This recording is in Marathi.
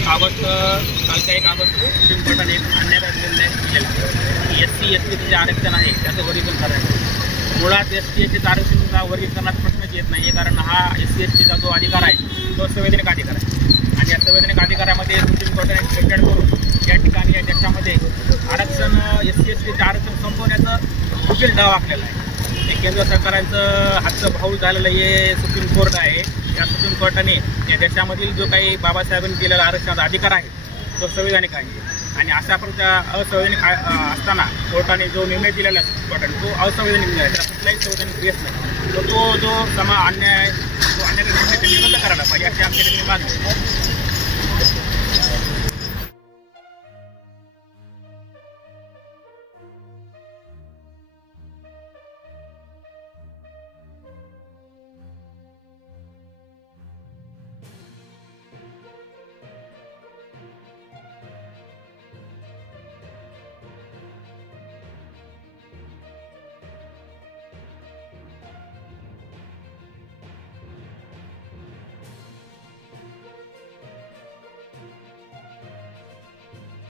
कालच्या 1 ऑगस्ट सुप्रीम कोर्टाने एक अन्यायकारक निर्णय दिलेला की SC/ST जे आरक्षण आहे त्याचं वर्गीकरण करायचं. मुळात SC/STचं आरक्षणाचा वर्गीकरणात प्रश्नच येत नाही, कारण हा SC/STचा जो अधिकार आहे तो संवैधानिक अधिकार आहे आणि या संवैधानिक अधिकारामध्ये सुप्रीम कोर्टाने स्टेटमेंट करून या ठिकाणी या देशामध्ये आरक्षण SC/STचं आरक्षण संपवण्याचं वकील डाव आखलेला आहे. हे केंद्र सरकारांचं हातचं भाऊ झालेलं हे सुप्रीम कोर्ट आहे. या सुप्रीम कोर्टाने या देशामधील जो काही बाबासाहेबांनी दिलेला आरक्षणाचा अधिकार आहे तो संवैधानिक आहे आणि अशा प्रकारच्या असंवैधानिक असताना कोर्टाने जो निर्णय दिलेला आहे कोर्टाने तो असंवैधानिक निर्णय आहे. त्याला कुठलाही संवैधानिक बेस नाही. तो जो अन्याय निर्णय त्यांनी रद्द करायला पाहिजे अशी आमच्याकडे मागणी.